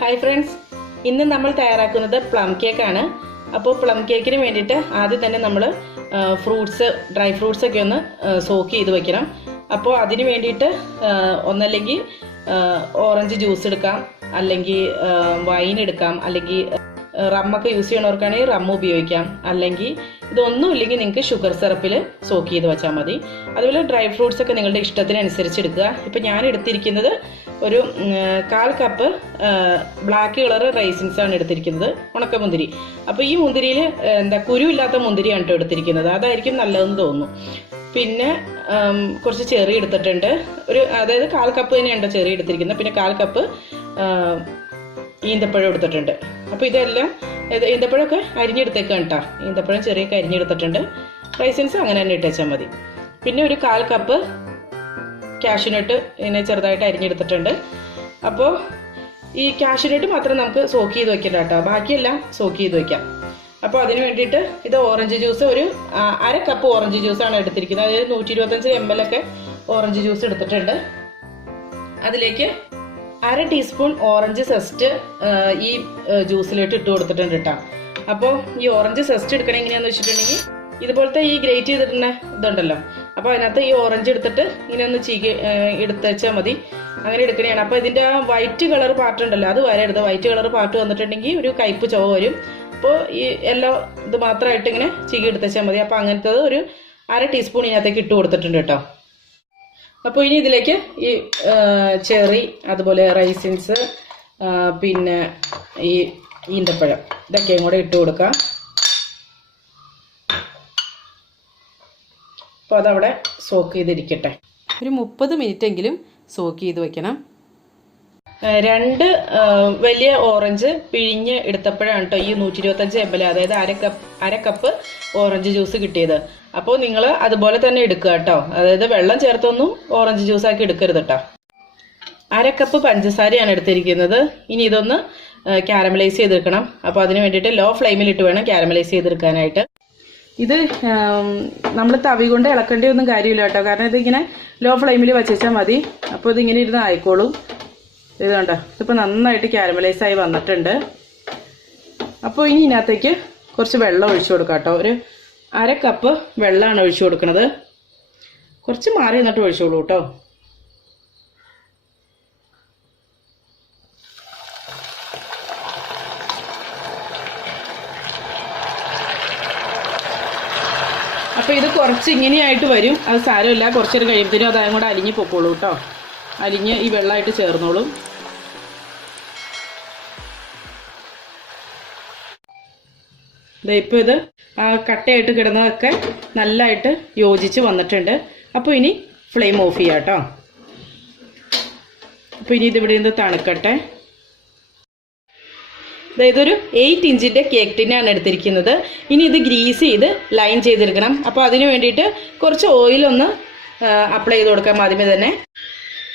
Hi friends, ഇന്ന് നമ്മൾ തയ്യാറാക്കുന്നത് പ്ലം കേക്കാണ്. അപ്പോൾ പ്ലം കേക്കിന് വേണ്ടിയിട്ട് ആദ്യം തന്നെ നമ്മൾ ഡ്രൈ ഫ്രൂട്ട്സ് ഒക്കെ ഒന്ന് സോക്ക് ചെയ്ത് വെക്കണം. അപ്പോൾ അതിന് വേണ്ടിയിട്ട് ഒന്നല്ലെങ്കിൽ ഓറഞ്ച് ജ്യൂസ് എടുക്കാം, അല്ലെങ്കിൽ വൈൻ എടുക്കാം, അല്ലെങ്കിൽ റമ്മൊക്കെ യൂസ് ചെയ്യണവർക്കാണെങ്കിൽ റമ്മ് ഉപയോഗിക്കാം, അല്ലെങ്കിൽ ഇതൊന്നും ഇല്ലെങ്കിൽ നിങ്ങൾക്ക് ഷുഗർ സിറപ്പിൽ സോക്ക് ചെയ്ത് വെച്ചാൽ മതി. അതുപോലെ ഡ്രൈ ഫ്രൂട്ട്സ് ഒക്കെ നിങ്ങളുടെ ഇഷ്ടത്തിനനുസരിച്ച് എടുക്കുക. ഇപ്പം ഞാൻ എടുത്തിരിക്കുന്നത് ഒരു 1/4 കപ്പ് ബ്ലാക്ക് കളർ റൈസിൻസ് ആണ് എടുത്തിരിക്കുന്നത്, ഉണക്കമുന്തിരി. അപ്പോൾ ഈ മുന്തിരിയിൽ കുരുവില്ലാത്ത മുന്തിരിയാണ് കേട്ടോ എടുത്തിരിക്കുന്നത്, അതായിരിക്കും നല്ലതെന്ന് തോന്നുന്നു. പിന്നെ കുറച്ച് ചെറി എടുത്തിട്ടുണ്ട്, അതായത് 1/4 കപ്പ് തന്നെയാണ് ചെറി എടുത്തിരിക്കുന്നത്. പിന്നെ 1/4 കപ്പ് ഈന്തപ്പഴം എടുത്തിട്ടുണ്ട്. അപ്പോൾ ഇതെല്ലാം ഈന്തപ്പഴമൊക്കെ അരിഞ്ഞെടുത്തേക്കാണ് കേട്ടോ. ഈന്തപ്പഴം ചെറിയൊക്കെ അരിഞ്ഞെടുത്തിട്ടുണ്ട്. റൈസിൻസ് അങ്ങനെ തന്നെ ഇട്ടേച്ചാൽ മതി. പിന്നെ ഒരു 1/4 കപ്പ് കാഷ്യൂനട്ട് ഇങ്ങനെ ചെറുതായിട്ട് അരിഞ്ഞെടുത്തിട്ടുണ്ട്. അപ്പോൾ ഈ കാഷ്യൂനട്ട് മാത്രം നമുക്ക് സോക്ക് ചെയ്ത് വെക്കണ്ട കേട്ടോ, ബാക്കിയെല്ലാം സോക്ക് ചെയ്ത് വെക്കാം. അപ്പോൾ അതിന് വേണ്ടിയിട്ട് ഇത് ഓറഞ്ച് ജ്യൂസ്, ഒരു 1/2 കപ്പ് ഓറഞ്ച് ജ്യൂസാണ് എടുത്തിരിക്കുന്നത്. അതായത് 125 ml ഒക്കെ ഓറഞ്ച് ജ്യൂസ് എടുത്തിട്ടുണ്ട്. അതിലേക്ക് 1/2 ടീസ്പൂൺ ഓറഞ്ച് സെസ്റ്റ് ഈ ജ്യൂസിലോട്ട് ഇട്ട് കൊടുത്തിട്ടുണ്ട് കേട്ടോ. അപ്പോൾ ഈ ഓറഞ്ച് സെസ്റ്റ് എടുക്കണേ എങ്ങനെയാണെന്ന് വെച്ചിട്ടുണ്ടെങ്കിൽ ഇതുപോലത്തെ ഈ ഗ്രേറ്റ് ചെയ്തിട്ടുള്ള ഇതുണ്ടല്ലോ, അപ്പോൾ അതിനകത്ത് ഈ ഓറഞ്ച് എടുത്തിട്ട് ഇങ്ങനെ ഒന്ന് എടുത്ത് വെച്ചാൽ മതി. അങ്ങനെ എടുക്കണേയാണ്. അപ്പോൾ ഇതിൻ്റെ ആ വൈറ്റ് കളർ പാർട്ട് ഉണ്ടല്ലോ, അത് വരെ എടുത്ത് വൈറ്റ് കളർ പാർട്ട് വന്നിട്ടുണ്ടെങ്കിൽ ഒരു കയ്പ്പ് ചുവ വരും. അപ്പോൾ ഈ എല്ലാം ഇത് മാത്രമായിട്ട് ഇങ്ങനെ എടുത്ത് വെച്ചാൽ മതി. അപ്പോൾ അങ്ങനത്തെ ഒരു 1/2 ടീസ്പൂൺ ഇതിനകത്തേക്ക് ഇട്ട് കൊടുത്തിട്ടുണ്ട് കേട്ടോ. അപ്പോൾ ഇനി ഇതിലേക്ക് ഈ ചെറി, അതുപോലെ റൈസിൻസ്, പിന്നെ ഈ ഈന്തപ്പഴം, ഇതൊക്കെയും കൂടെ ഇട്ട് കൊടുക്കാം. അപ്പോൾ അതവിടെ സോക്ക് ചെയ്തിരിക്കട്ടെ. ഒരു 30 മിനിറ്റെങ്കിലും സോക്ക് ചെയ്ത് വെക്കണം. 2 വലിയ ഓറഞ്ച് പിഴിഞ്ഞ് എടുത്തപ്പോഴാണ് കേട്ടോ ഈ 125 ml, അതായത് 1/2 കപ്പ് ഓറഞ്ച് ജ്യൂസ് കിട്ടിയത്. അപ്പോൾ നിങ്ങൾ അതുപോലെ തന്നെ എടുക്കുക കേട്ടോ, അതായത് വെള്ളം ചേർത്തൊന്നും ഓറഞ്ച് ജ്യൂസാക്കി എടുക്കരുത് കേട്ടോ. 1/2 കപ്പ് പഞ്ചസാരയാണ് എടുത്തിരിക്കുന്നത്. ഇനി ഇതൊന്ന് കാരമലൈസ് ചെയ്തെടുക്കണം. അപ്പോൾ അതിന് വേണ്ടിയിട്ട് ലോ ഫ്ലെയിമിലിട്ട് വേണം കാരമലൈസ് ചെയ്തെടുക്കാനായിട്ട്. ഇത് നമ്മൾ തവി കൊണ്ട് ഇളക്കേണ്ട ഒന്നും കാര്യമില്ല കേട്ടോ, കാരണം ഇതിങ്ങനെ ലോ ഫ്ലെയിമിൽ വെച്ചാൽ മതി. അപ്പോൾ ഇതിങ്ങനെ ഇരുന്ന് ആയിക്കോളും. ഇത് കണ്ടോ, ഇതിപ്പോൾ നന്നായിട്ട് കാരമലൈസ് ആയി വന്നിട്ടുണ്ട്. അപ്പോൾ ഇനി ഇതിനകത്തേക്ക് കുറച്ച് വെള്ളം ഒഴിച്ചു കൊടുക്കാം കേട്ടോ. ഒരു 1/2 കപ്പ് വെള്ളമാണ് ഒഴിച്ചു കൊടുക്കുന്നത്. കുറച്ച് മാറി നിന്നിട്ട് ഒഴിച്ചോളൂ കേട്ടോ. അപ്പോൾ ഇത് കുറച്ച് ഇങ്ങനെയായിട്ട് വരും, അത് സാരമില്ല. കുറച്ചൊരു കഴിയുമ്പോഴത്തേനും അതായത് കൂടെ അലിഞ്ഞ് പൊക്കോളൂ കേട്ടോ. അലിഞ്ഞ് ഈ വെള്ളമായിട്ട് ചേർന്നോളും. ഇപ്പോൾ ഇത് ആ കട്ടയായിട്ട് കിടന്നതൊക്കെ നല്ലതായിട്ട് യോജിച്ച് വന്നിട്ടുണ്ട്. അപ്പോൾ ഇനി ഫ്ലെയിം ഓഫ് ചെയ്യാം കേട്ടോ. അപ്പോൾ ഇനി ഇതിവിടെ നിന്ന് തണുക്കട്ടെ. ഇതൊരു 8 ഇഞ്ചിൻ്റെ കേക്ക് ടിന്നാണ് എടുത്തിരിക്കുന്നത്. ഇനി ഇത് ഗ്രീസ് ചെയ്ത് ലൈൻ ചെയ്തെടുക്കണം. അപ്പോൾ അതിന് വേണ്ടിയിട്ട് കുറച്ച് ഓയിലൊന്ന് അപ്ലൈ ചെയ്ത് കൊടുക്കാം ആദ്യമേ തന്നെ.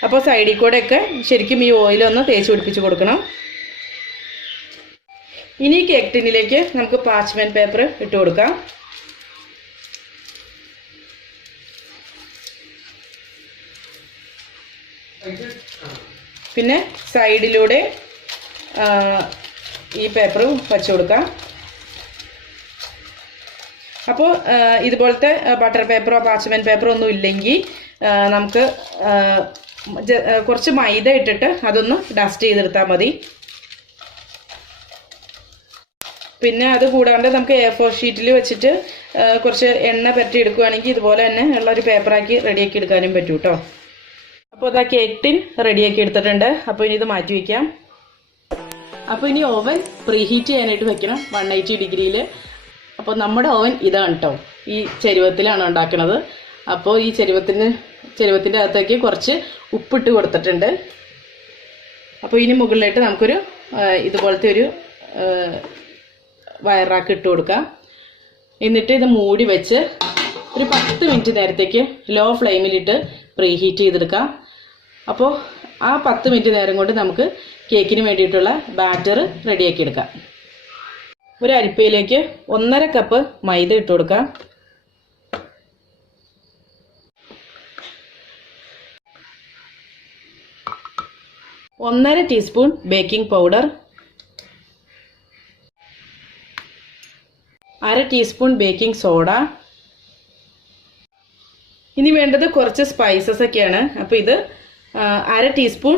അപ്പോൾ സൈഡിൽ കൂടെയൊക്കെ ശരിക്കും ഈ ഓയിലൊന്ന് തേച്ച് പിടിപ്പിച്ച് കൊടുക്കണം. ഇനി കേക്ക് ടിന്നിലേക്ക് നമുക്ക് പാച്ച്മെന്റ് പേപ്പർ ഇട്ട് കൊടുക്കാം. പിന്നെ സൈഡിലൂടെ ഈ പേപ്പറും വച്ചു കൊടുക്കാം. അപ്പോൾ ഇതുപോലത്തെ ബട്ടർ പേപ്പറോ പാച്ച്മെന്റ് പേപ്പറോ ഒന്നും ഇല്ലെങ്കിൽ നമുക്ക് കുറച്ച് മൈദ ഇട്ടിട്ട് അതൊന്ന് ഡസ്റ്റ് ചെയ്തെടുത്താൽ മതി. പിന്നെ അത് കൂടാണ്ട് നമുക്ക് A4 ഷീറ്റിൽ വെച്ചിട്ട് കുറച്ച് എണ്ണ പറ്റി എടുക്കുകയാണെങ്കിൽ ഇതുപോലെ തന്നെ ഉള്ളൊരു പേപ്പറാക്കി റെഡിയാക്കി എടുക്കാനും പറ്റും കേട്ടോ. അപ്പോൾ ഇതാ കേക്ക് ടിൻ റെഡിയാക്കി എടുത്തിട്ടുണ്ട്. അപ്പോൾ ഇനി ഇത് മാറ്റി വയ്ക്കാം. അപ്പോൾ ഇനി ഓവൻ പ്രീഹീറ്റ് ചെയ്യാനായിട്ട് വെക്കണം 180 ഡിഗ്രിയിൽ. അപ്പോൾ നമ്മുടെ ഓവൻ ഇതാണ് കേട്ടോ, ഈ ചരുവത്തിലാണ് ഉണ്ടാക്കുന്നത്. അപ്പോൾ ഈ ചരുവത്തിൻ്റെ അകത്തേക്ക് കുറച്ച് ഉപ്പിട്ട് കൊടുത്തിട്ടുണ്ട്. അപ്പോൾ ഇനി മുകളിലായിട്ട് നമുക്കൊരു ഇതുപോലത്തെ ഒരു വയറാക്കി ഇട്ട് കൊടുക്കാം. എന്നിട്ട് ഇത് മൂടി വെച്ച് ഒരു 10 മിനിറ്റ് നേരത്തേക്ക് ലോ ഫ്ലെയിമിലിട്ട് പ്രീഹീറ്റ് ചെയ്തെടുക്കാം. അപ്പോൾ ആ 10 മിനിറ്റ് നേരം കൊണ്ട് നമുക്ക് കേക്കിന് വേണ്ടിയിട്ടുള്ള ബാറ്റർ റെഡിയാക്കി എടുക്കാം. ഒരു അരിപ്പയിലേക്ക് 1/2 കപ്പ് മൈദ ഇട്ട് കൊടുക്കാം. 1/2 teaspoon baking powder, 1/2 teaspoon baking soda. ഇനി വേണ്ടത് കുറച്ച് സ്പൈസസ് ഒക്കെയാണ്. അപ്പോൾ ഇത് 1/2 ടീസ്പൂൺ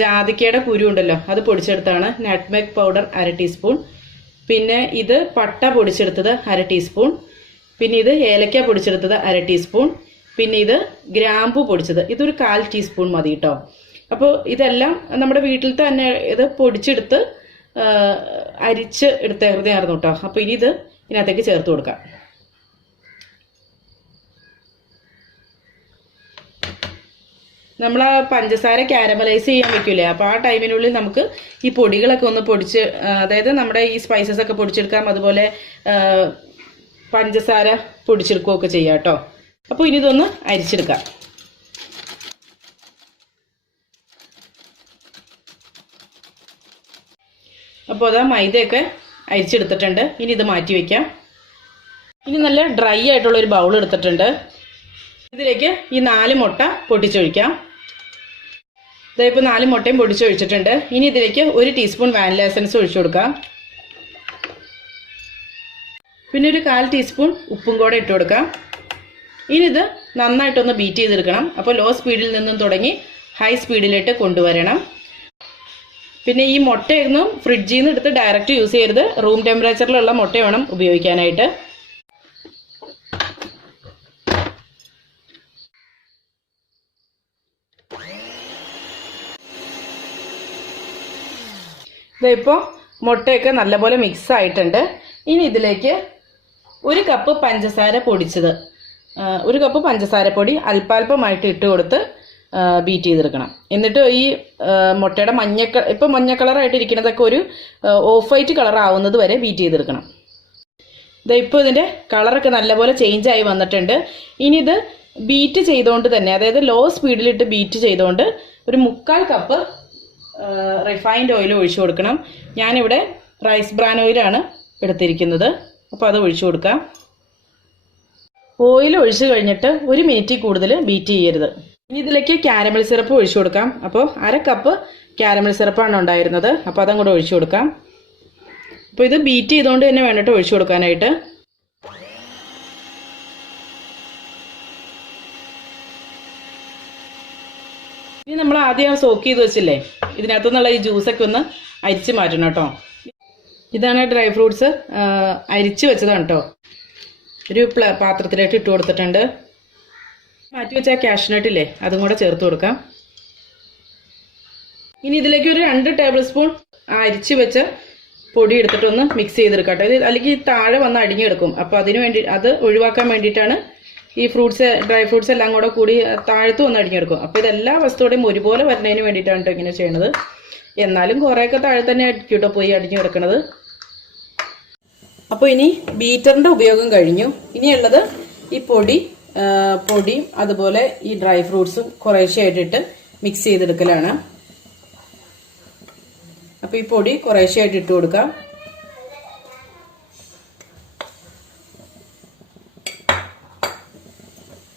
ജാതിക്കയുടെ കുരു ഉണ്ടല്ലോ അത് പൊടിച്ചെടുത്താണ്. Nutmeg powder 1/2 teaspoon. പിന്നെ ഇത് പട്ട പൊടിച്ചെടുത്തത് 1/2 ടീസ്പൂൺ. പിന്നെ ഇത് ഏലക്ക പൊടിച്ചെടുത്തത് 1/2 ടീസ്പൂൺ. പിന്നെ ഇത് ഗ്രാമ്പു പൊടിച്ചത്, ഇതൊരു 1/4 ടീസ്പൂൺ മതി കേട്ടോ. അപ്പോൾ ഇതെല്ലാം നമ്മുടെ വീട്ടിൽ തന്നെ ഇത് പൊടിച്ചെടുത്ത് അരിച്ച് എടുത്തേർന്നതായിരുന്നു കേട്ടോ. അപ്പോൾ ഇനി ഇത് ഇതിനകത്തേക്ക് ചേർത്ത് കൊടുക്കാം. നമ്മൾ ആ പഞ്ചസാര കാരമലൈസ് ചെയ്യാൻ വെക്കൂലേ, അപ്പോൾ ആ ടൈമിനുള്ളിൽ നമുക്ക് ഈ പൊടികളൊക്കെ ഒന്ന് പൊടിച്ച്, അതായത് നമ്മുടെ ഈ സ്പൈസസ് ഒക്കെ പൊടിച്ചെടുക്കാം, അതുപോലെ പഞ്ചസാര പൊടിച്ചെടുക്കുകയൊക്കെ ചെയ്യാം കേട്ടോ. അപ്പോൾ ഇനി ഇതൊന്ന് അരിച്ചെടുക്കാം. അപ്പോൾ അതാ മൈദയൊക്കെ അരിച്ചെടുത്തിട്ടുണ്ട്. ഇനി ഇത് മാറ്റി വയ്ക്കാം. ഇനി നല്ല ഡ്രൈ ആയിട്ടുള്ളൊരു ബൗൾ എടുത്തിട്ടുണ്ട്. ഇതിലേക്ക് ഈ 4 മുട്ട പൊട്ടിച്ചൊഴിക്കാം. ഇതായിപ്പോൾ 4 മുട്ടയും പൊടിച്ചൊഴിച്ചിട്ടുണ്ട്. ഇനി ഇതിലേക്ക് 1 ടീസ്പൂൺ വാനില എസൻസ് ഒഴിച്ചു കൊടുക്കാം. പിന്നെ ഒരു 1/4 ടീസ്പൂൺ ഉപ്പും കൂടെ ഇട്ട് കൊടുക്കാം. ഇനി ഇത് നന്നായിട്ടൊന്ന് ബീറ്റ് ചെയ്തെടുക്കണം. അപ്പോൾ ലോ സ്പീഡിൽ നിന്നും തുടങ്ങി ഹൈ സ്പീഡിലേക്ക് കൊണ്ടുവരണം. പിന്നെ ഈ മുട്ടയൊന്നും ഫ്രിഡ്ജിൽ നിന്ന് എടുത്ത് ഡയറക്റ്റ് യൂസ് ചെയ്യരുത്. റൂം ടെമ്പറേച്ചറിലുള്ള മുട്ട വേണം ഉപയോഗിക്കാനായിട്ട്. ഇതിപ്പോൾ മുട്ടയൊക്കെ നല്ലപോലെ മിക്സ് ആയിട്ടുണ്ട്. ഇനി ഇതിലേക്ക് 1 കപ്പ് പഞ്ചസാര പൊടിച്ചത്, 1 കപ്പ് പഞ്ചസാരപ്പൊടി അല്പാൽപമായിട്ട് ഇട്ട് കൊടുത്ത് ബീറ്റ് ചെയ്തെടുക്കണം. എന്നിട്ട് ഈ മുട്ടയുടെ ഇപ്പം മഞ്ഞ കളറായിട്ട് ഇരിക്കുന്നതൊക്കെ ഒരു ഓഫ് വൈറ്റ് കളർ ആവുന്നത് വരെ ബീറ്റ് ചെയ്തെടുക്കണം. ഇപ്പോൾ ഇതിൻ്റെ കളറൊക്കെ നല്ലപോലെ ചേഞ്ച് ആയി വന്നിട്ടുണ്ട്. ഇനി ഇത് ബീറ്റ് ചെയ്തുകൊണ്ട് തന്നെ, അതായത് ലോ സ്പീഡിലിട്ട് ബീറ്റ് ചെയ്തുകൊണ്ട് ഒരു 3/4 കപ്പ് റിഫൈൻഡ് ഓയിൽ ഒഴിച്ചു കൊടുക്കണം. ഞാനിവിടെ റൈസ് ബ്രാൻ ഓയിലാണ് എടുത്തിരിക്കുന്നത്. അപ്പോൾ അത് ഒഴിച്ചു കൊടുക്കാം. ഓയിൽ ഒഴിച്ചു കഴിഞ്ഞിട്ട് 1 മിനിറ്റിൽ കൂടുതൽ ബീറ്റ് ചെയ്യരുത്. ഇനി ഇതിലേക്ക് കാരമൽ സിറപ്പ് ഒഴിച്ചു കൊടുക്കാം. അപ്പോൾ 1/2 കപ്പ് കാരമൽ സിറപ്പാണ് ഉണ്ടായിരുന്നത്. അപ്പോൾ അതങ്ങോട്ട് ഒഴിച്ചു കൊടുക്കാം. അപ്പോൾ ഇത് ബീറ്റ് ചെയ്തുകൊണ്ട് തന്നെ വേണ്ടിട്ട് ഒഴിച്ചു കൊടുക്കാനായിട്ട്. ഇനി നമ്മൾ ആദ്യം സോക്ക് ചെയ്ത് വെച്ചില്ലേ, ഇതിനകത്തുനിന്നുള്ള ഈ ജ്യൂസൊക്കെ ഒന്ന് അരിച്ച് മാറ്റണം കേട്ടോ. ഇതാണ് ഡ്രൈ ഫ്രൂട്ട്സ് അരിച്ച് വെച്ചതാണ് കേട്ടോ. ഒരു പാത്രത്തിലേക്ക് ഇട്ട് കൊടുത്തിട്ടുണ്ട്. മാറ്റി വെച്ച കാഷ്നട്ട് ഇല്ലേ, അതും കൂടെ ചേർത്ത് കൊടുക്കാം. ഇനി ഇതിലേക്ക് ഒരു 2 ടേബിൾ സ്പൂൺ അരിച്ച് വെച്ച പൊടി എടുത്തിട്ടൊന്ന് മിക്സ് ചെയ്തെടുക്കാം കേട്ടോ. ഇത് അല്ലെങ്കിൽ താഴെ വന്ന് അടിഞ്ഞെടുക്കും. അപ്പോൾ അതിന് വേണ്ടി, അത് ഒഴിവാക്കാൻ വേണ്ടിയിട്ടാണ് ഈ ഡ്രൈ ഫ്രൂട്ട്സ് എല്ലാം കൂടി താഴത്ത് വന്ന് അടിഞ്ഞെടുക്കും. അപ്പോൾ ഇതെല്ലാ വസ്തുവിടെയും ഒരുപോലെ വരുന്നതിന് വേണ്ടിയിട്ടാണ് കേട്ടോ ഇങ്ങനെ ചെയ്യുന്നത്. എന്നാലും കുറേയൊക്കെ താഴെ തന്നെ ആയിരിക്കും കേട്ടോ പോയി അടിഞ്ഞു കിടക്കുന്നത്. അപ്പോൾ ഇനി ബീറ്ററിൻ്റെ ഉപയോഗം കഴിഞ്ഞു. ഇനിയുള്ളത് ഈ പൊടിയും അതുപോലെ ഈ ഡ്രൈ ഫ്രൂട്ട്സും കുറേശ്ശെ ആയിട്ടിട്ട് മിക്സ് ചെയ്തെടുക്കലാണ്. അപ്പോൾ ഈ പൊടി കുറേശ്ശെ ആയിട്ട് ഇട്ട് കൊടുക്കാം.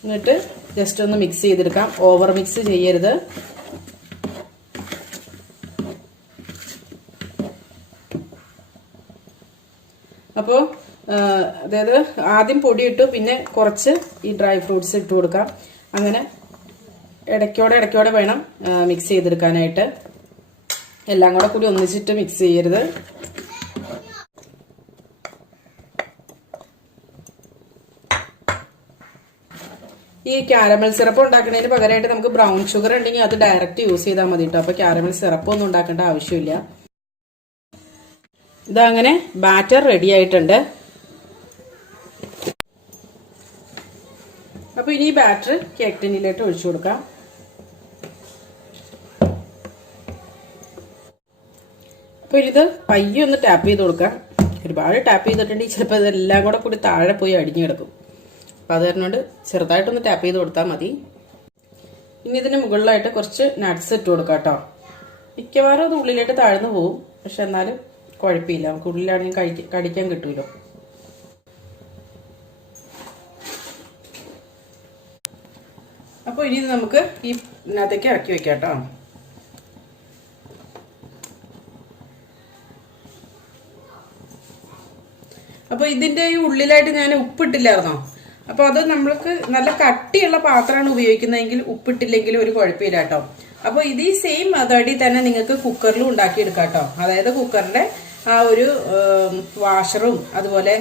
എന്നിട്ട് ജസ്റ്റ് ഒന്ന് മിക്സ് ചെയ്തെടുക്കാം. ഓവർ മിക്സ് ചെയ്യരുത്. അപ്പോൾ അതായത് ആദ്യം പൊടി ഇട്ടു, പിന്നെ കുറച്ച് ഈ ഡ്രൈ ഫ്രൂട്ട്സ് ഇട്ട് കൊടുക്കാം. അങ്ങനെ ഇടയ്ക്കോടെ വേണം മിക്സ് ചെയ്തെടുക്കാനായിട്ട്. എല്ലാം കൂടി ഒന്നിച്ചിട്ട് മിക്സ് ചെയ്യരുത്. ഈ കാരമൽ സിറപ്പ് ഉണ്ടാക്കുന്നതിന് പകരമായിട്ട് നമുക്ക് ബ്രൗൺ ഷുഗർ ഉണ്ടെങ്കിൽ അത് ഡയറക്റ്റ് യൂസ് ചെയ്താൽ മതി കേട്ടോ. അപ്പോൾ കാരമൽ സിറപ്പ് ഒന്നും ഉണ്ടാക്കേണ്ട ആവശ്യമില്ല. ഇതങ്ങനെ ബാറ്റർ റെഡി ആയിട്ടുണ്ട്. അപ്പോൾ ഇനി ഈ ബാറ്റർ കേക്ക് ടിന്നിലേക്ക് ഒഴിച്ചു കൊടുക്കാം. അപ്പോൾ ഇത് പയ്യെ ഒന്ന് ടാപ്പ് ചെയ്ത് കൊടുക്കാം. ഒരുപാട് ടാപ്പ് ചെയ്തിട്ടുണ്ടെങ്കിൽ ചിലപ്പോൾ ഇതെല്ലാം കൂടി താഴെ പോയി അടിഞ്ഞു കിടക്കും. അപ്പോൾ അത് കാരണോണ്ട് ചെറുതായിട്ടൊന്ന് ടാപ്പ് ചെയ്ത് കൊടുത്താൽ മതി. ഇനി ഇതിന് മുകളിലായിട്ട് കുറച്ച് നട്ട്സ് ഇട്ട് കൊടുക്കാം കേട്ടോ. മിക്കവാറും അത് ഉള്ളിലേക്ക് താഴ്ന്നു പോകും, പക്ഷെ എന്നാലും കുഴപ്പമില്ല. നമുക്ക് ഉള്ളിലാണെങ്കിൽ കടിക്കാൻ കിട്ടുമല്ലോ. അപ്പോൾ ഇനി നമുക്ക് ഈ ഇതിനകത്തേക്ക് ഇറക്കി വെക്കാം കേട്ടോ. അപ്പോൾ ഇതിന്റെ ഈ ഉള്ളിലായിട്ട് ഞാൻ ഉപ്പിട്ടില്ലായിരുന്നോ? അപ്പോൾ അത് നമ്മൾക്ക് നല്ല കട്ടിയുള്ള പാത്രമാണ് ഉപയോഗിക്കുന്നതെങ്കിൽ ഉപ്പിട്ടില്ലെങ്കിലും ഒരു കുഴപ്പമില്ല കേട്ടോ. അപ്പോൾ ഇത് ഈ സെയിം മെത്തേഡിൽ തന്നെ നിങ്ങൾക്ക് കുക്കറിലും ഉണ്ടാക്കിയെടുക്കാം കേട്ടോ. അതായത് കുക്കറിന്റെ ആ ഒരു വാഷറും അതുപോലെ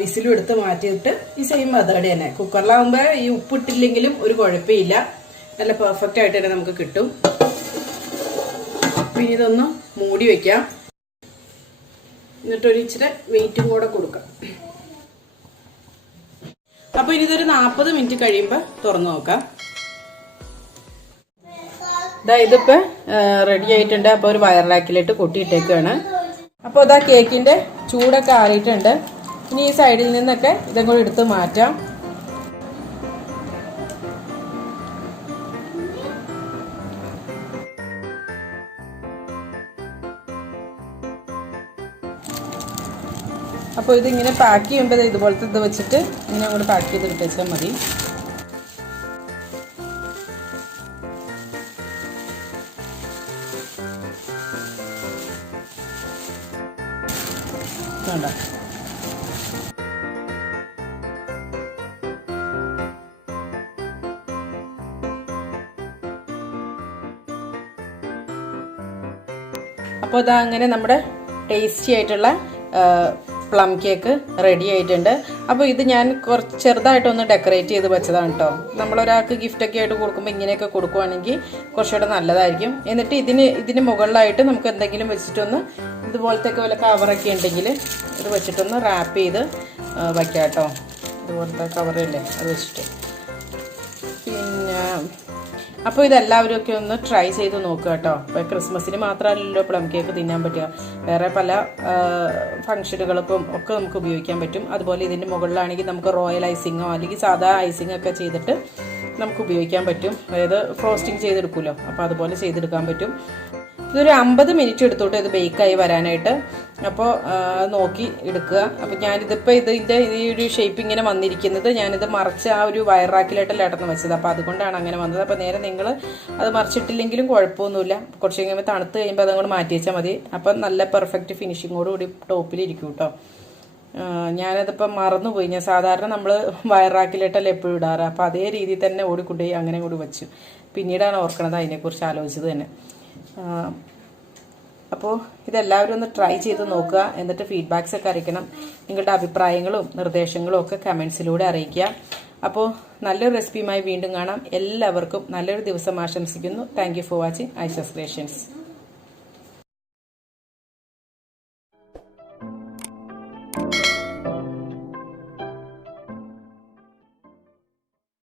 വിസിലും എടുത്ത് മാറ്റിയിട്ട് ഈ സെയിം മെത്തേഡ് തന്നെ കുക്കറിലാവുമ്പോൾ ഈ ഉപ്പിട്ടില്ലെങ്കിലും ഒരു കുഴപ്പമില്ല, നല്ല പെർഫെക്റ്റ് ആയിട്ട് തന്നെ നമുക്ക് കിട്ടും. പിന്നെ ഇതൊന്ന് മൂടി വെക്കാം, എന്നിട്ടൊരു ഇച്ചിരി വെയിറ്റും കൂടെ കൊടുക്കാം. അപ്പൊ ഇനി ഇതൊരു 40 മിനിറ്റ് കഴിയുമ്പോൾ തുറന്നു നോക്കാം. ഇതിപ്പോ റെഡി ആയിട്ടുണ്ട്. അപ്പൊ ഒരു വയറിലാക്കിലിട്ട് കൊട്ടിയിട്ടേക്കാണ്. അപ്പൊ ഇതാ കേക്കിന്റെ ചൂടൊക്കെ ആറിയിട്ടുണ്ട്. ഇനി ഈ സൈഡിൽ നിന്നൊക്കെ ഇതും കൂടി എടുത്ത് മാറ്റാം. അപ്പോൾ ഇതിങ്ങനെ പാക്ക് ചെയ്യുമ്പോൾ ഇതുപോലത്തെ ഇത് വെച്ചിട്ട് ഇങ്ങനെ അങ്ങോട്ട് പാക്ക് ചെയ്ത് വെച്ചാൽ മതി. വേണ്ട. അപ്പോൾ ഇതാ അങ്ങനെ നമ്മുടെ ടേസ്റ്റി ആയിട്ടുള്ള പ്ലം കേക്ക് റെഡി ആയിട്ടുണ്ട്. അപ്പോൾ ഇത് ഞാൻ കുറച്ച് ചെറുതായിട്ടൊന്ന് ഡെക്കറേറ്റ് ചെയ്ത് വെച്ചതാണ് കേട്ടോ. നമ്മളൊരാൾക്ക് ഗിഫ്റ്റൊക്കെ ആയിട്ട് കൊടുക്കുമ്പോൾ ഇങ്ങനെയൊക്കെ കൊടുക്കുവാണെങ്കിൽ കുറച്ചുകൂടെ നല്ലതായിരിക്കും. എന്നിട്ട് ഇതിന് മുകളിലായിട്ട് നമുക്ക് എന്തെങ്കിലും വെച്ചിട്ടൊന്ന് ഇതുപോലത്തെ വല്ല കവറൊക്കെ ഉണ്ടെങ്കിൽ ഇത് വെച്ചിട്ടൊന്ന് റാപ്പ് ചെയ്ത് വയ്ക്കാം കേട്ടോ. ഇതുപോലത്തെ കവറില്ലേ അത് വെച്ചിട്ട്. പിന്നെ അപ്പോൾ ഇതെല്ലാവരും ഒക്കെ ഒന്ന് ട്രൈ ചെയ്ത് നോക്കുക കേട്ടോ. ഇപ്പോൾ ക്രിസ്മസിന് മാത്രമല്ലല്ലോ പ്ലം കേക്ക് തിന്നാൻ പറ്റുക, വേറെ പല ഫംഗ്ഷനുകൾക്കും ഒക്കെ നമുക്ക് ഉപയോഗിക്കാൻ പറ്റും. അതുപോലെ ഇതിൻ്റെ മുകളിലാണെങ്കിൽ നമുക്ക് റോയൽ ഐസിങ്ങോ അല്ലെങ്കിൽ സാധാ ഐസിങ്ങോ ഒക്കെ ചെയ്തിട്ട് നമുക്ക് ഉപയോഗിക്കാൻ പറ്റും. അതായത് ഫ്രോസ്റ്റിംഗ് ചെയ്തെടുക്കുമല്ലോ, അപ്പോൾ അതുപോലെ ചെയ്തെടുക്കാൻ പറ്റും. ഇതൊരു 50 മിനിറ്റ് എടുത്തോട്ട് ഇത് ബേക്കായി വരാനായിട്ട്. അപ്പോൾ നോക്കി എടുക്കുക. അപ്പോൾ ഞാനിതിപ്പോൾ ഇതിൻ്റെ ഈ ഒരു ഷേപ്പ് ഇങ്ങനെ വന്നിരിക്കുന്നത് ഞാനിത് മറിച്ച് ആ ഒരു വയറാക്കിലായിട്ടല്ല ഇടന്ന് വെച്ചത്. അപ്പോൾ അതുകൊണ്ടാണ് അങ്ങനെ വന്നത്. അപ്പോൾ നേരെ നിങ്ങൾ അത് മറിച്ചിട്ടില്ലെങ്കിലും കുഴപ്പമൊന്നുമില്ല. കുറച്ച് കഴിയുമ്പോൾ തണുത്ത് കഴിയുമ്പോൾ അതങ്ങോട്ട് മാറ്റി വെച്ചാൽ മതി. അപ്പം നല്ല പെർഫെക്റ്റ് ഫിനിഷിങ്ങോടുകൂടി ടോപ്പിലിരിക്കും കേട്ടോ. ഞാനതിപ്പോൾ മറന്നുപോയി. ഞാൻ സാധാരണ നമ്മൾ വയറാക്കിലായിട്ടല്ല എപ്പോഴും ഇടാറ്. അപ്പോൾ അതേ രീതിയിൽ തന്നെ ഓടിക്കൊണ്ടേ അങ്ങനെ കൂടി വെച്ചു. പിന്നീടാണ് ഓർക്കണത് അതിനെക്കുറിച്ച് ആലോചിച്ചത് തന്നെ. അപ്പോൾ ഇതെല്ലാവരും ഒന്ന് ട്രൈ ചെയ്ത് നോക്കുക. എന്നിട്ട് ഫീഡ്ബാക്സ് ഒക്കെ അറിയിക്കണം. നിങ്ങളുടെ അഭിപ്രായങ്ങളും നിർദ്ദേശങ്ങളും ഒക്കെ കമൻസിലൂടെ അറിയിക്കുക. അപ്പോൾ നല്ലൊരു റെസിപ്പിയുമായി വീണ്ടും കാണാം. എല്ലാവർക്കും നല്ലൊരു ദിവസം ആശംസിക്കുന്നു. Thank you for watching Aisha's creations.